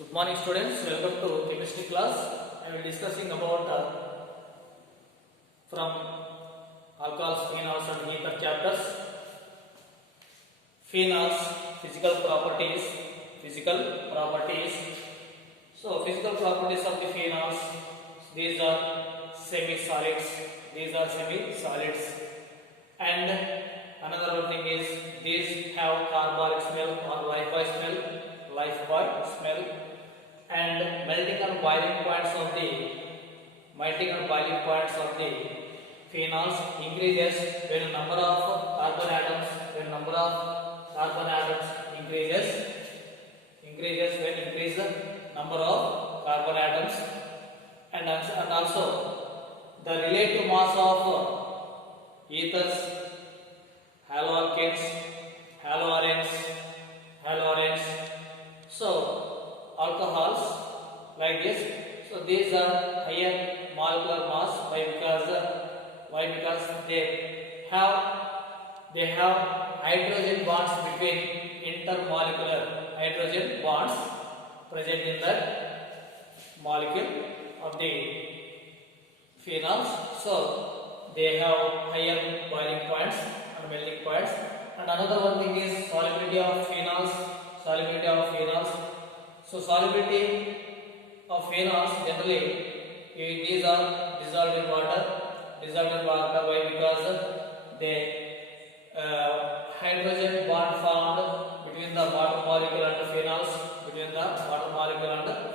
Good morning students, welcome to chemistry class. I will discussing about from alcohols, phenols and ether chapters. Phenols, physical properties. So physical properties of the phenols, these are semi-solids. And another one thing is these have carbolic smell or lifebuoy smell, and melting and boiling points of the phenols increases when number of carbon atoms increases when increase the number of carbon atoms, and also the relative mass of ethers, haloalkanes, haloarenes. So alcohols like this. So these are higher molecular mass. Why? Because they have hydrogen bonds between intermolecular hydrogen bonds present in the molecule of the phenols. So they have higher boiling points and melting points. And another one thing is solubility of phenols. So solubility of phenols generally these are dissolved in water. Why? Because the hydrogen bond formed between the water molecule and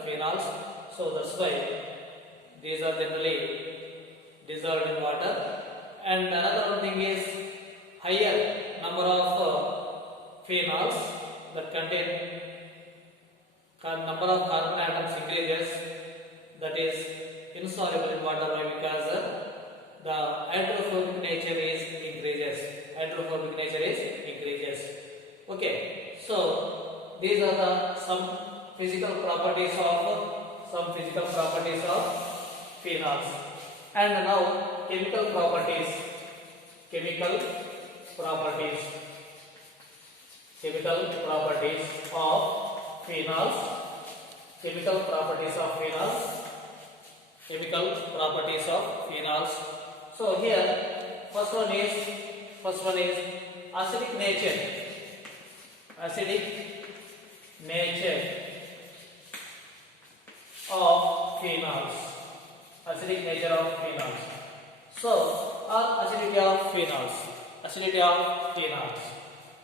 phenols. So that's why these are generally dissolved in water. And another one thing is higher number of phenols that contain number of carbon atoms increases, that is insoluble in water. Why? Because the hydrophobic nature is increases. Okay, so these are the some physical properties of phenols. And now chemical properties of phenols. So here first one is acidic nature of phenols. So acidity of phenols.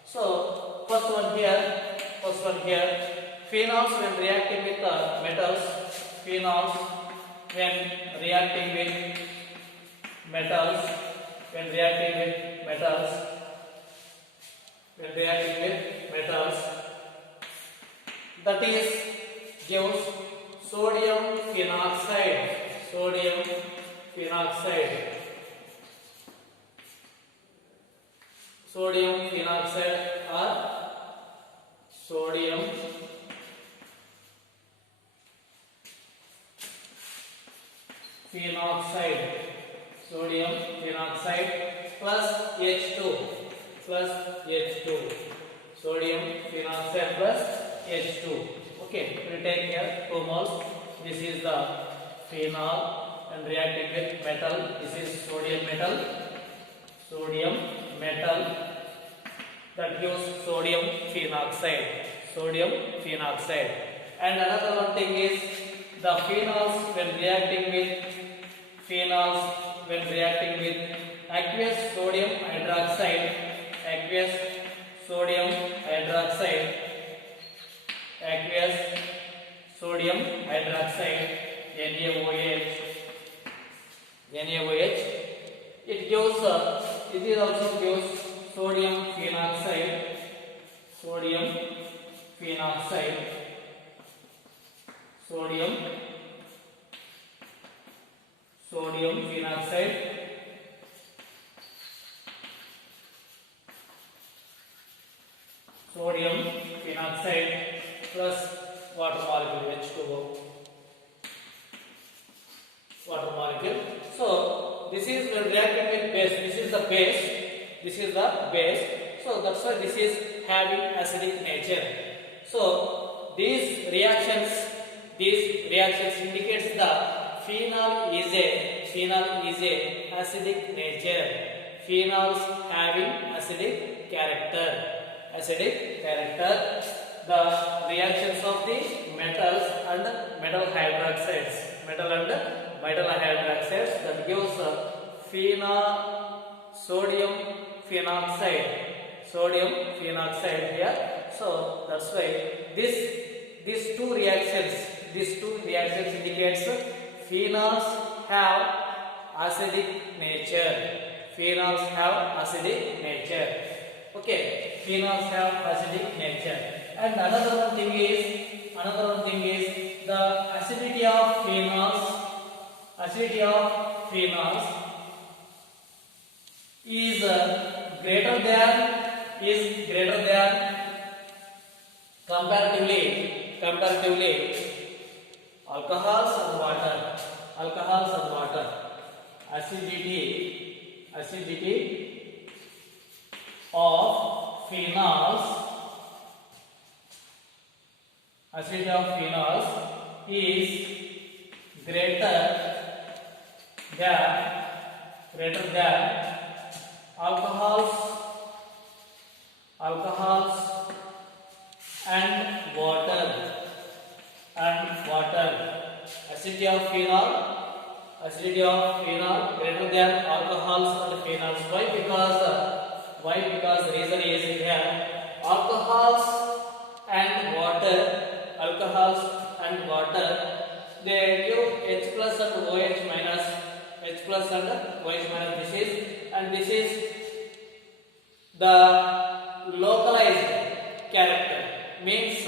So first one here, phenols when reacting with metals, that is gives sodium phenoxide or sodium phenoxide plus H2, sodium phenoxide plus H2. Okay, we take here 2 moles. This is the phenol and reacting with metal. This is sodium metal that gives sodium phenoxide. And another one thing is the phenols when reacting with aqueous sodium hydroxide, NaOH. It also gives sodium phenoxide, plus water molecule H2O. So this is when reacting with base. This is the base. So that's why this is having acidic nature. So these reactions These reactions indicates the phenol is a acidic nature. Phenols having acidic character. The reactions of the metals and metal hydroxides. That gives sodium phenoxide here. So that's why these two reactions indicates phenols have acidic nature. Okay, phenols have acidic nature. And another one thing is the acidity of phenols. Is greater than comparatively alcohols and water. Acidity of phenols is greater than alcohols and water. Acidity of phenol greater than alcohols and phenols. Why? Because the reason is here alcohols and water they give H plus and OH minus. This is the localized character, means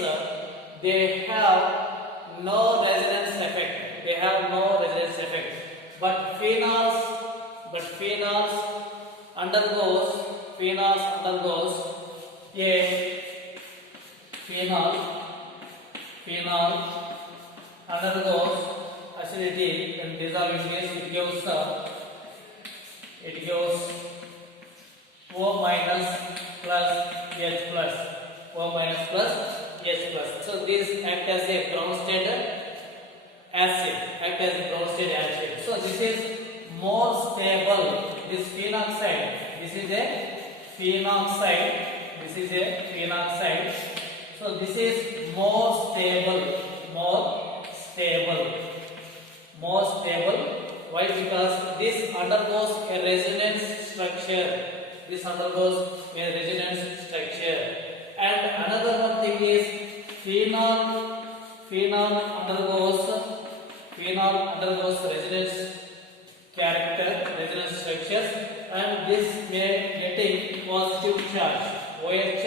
they have no resonance effect. But phenols undergoes acidity and dissolving this. It gives O minus plus H plus. So these act as a brown state acid. So this is more stable. This is a phenoxide. So this is more stable. Why? Because this undergoes a resonance structure. And another one thing is phenol undergoes resonance structures, and this may getting positive charge. OH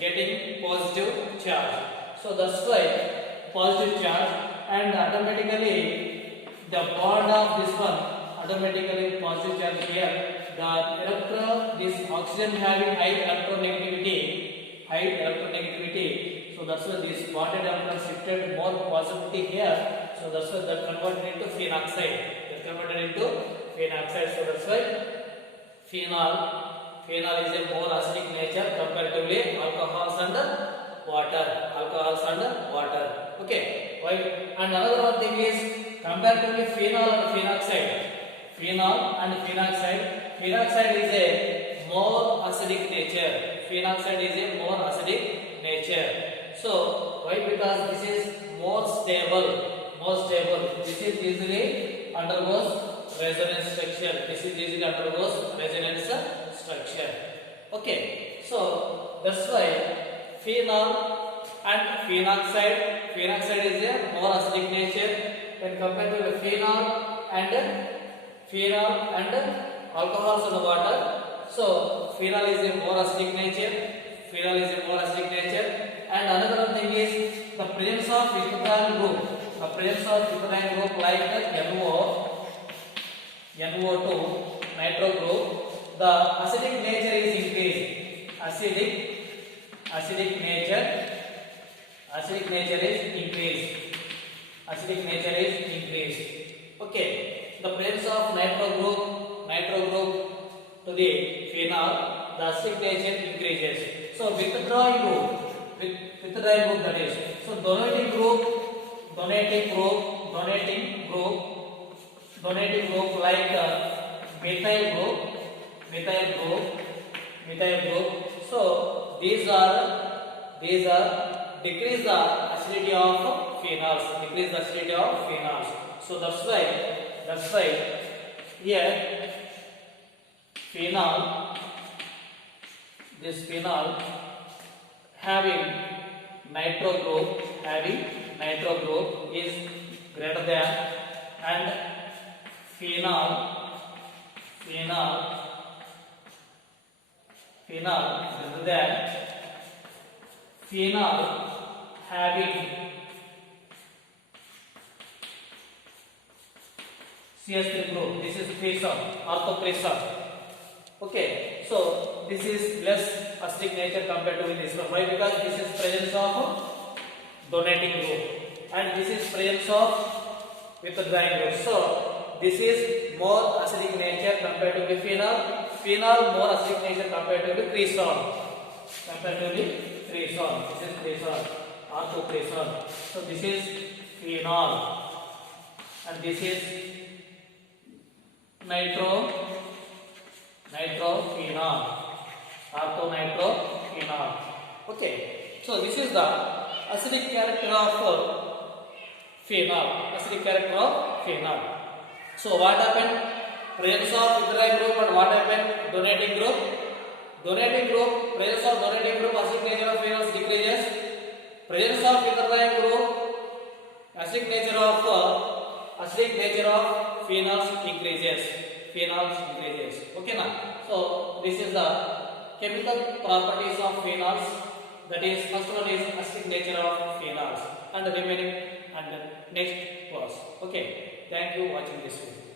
getting positive charge. So that's why positive charge, and automatically the bond of this one automatically positive charge here. This oxygen having high electronegativity. So that's why this bonded electron shifted more positivity here. So that's why that converted into phenoxide. So that's why phenol is a more acidic nature comparatively alcohols and water. Okay. Why? And another one thing is comparatively phenol and phenoxide. Phenoxide is a more acidic nature. So why? Because this is more stable. This is easily undergoes resonance structure. Okay. So that's why phenol and phenoxide is a more acidic nature when compared to the phenol and alcohols and water. So phenol is a more acidic nature. And another thing is the presence of ethyl group. Like NO2 nitro group, the acidic nature is increased. Acidic nature is increased. Okay. The presence of nitro group to the phenol, the acidic nature increases. So withdrawing group that is. So donating group donating group like methyl group, So these are decrease the acidity of phenols, So that's why here this phenol having nitro group is greater than, and phenol greater than phenol having CH3 group. This is orthopresol. Okay, so this is less acidic nature compared to this one. Why? Because this is presence of donating group, and this is presence of withdrawing group. So this is more acidic nature compared to the phenol. More acidic nature compared to the cresol. This is cresol, orthopresol. So this is phenol, and this is nitrophenol, orthonitrophenol. Okay, so this is the acidic character of phenol. So what happened? Presence of withdrawing group, and what happened? Donating group. Presence of donating group, acidic nature of phenols decreases. Presence of withdrawing group, acidic nature of phenols increases. Okay, now. So this is the chemical properties of phenols. That is, first one is acidic nature of phenols, and the remaining and the next class. Okay, thank you for watching this video.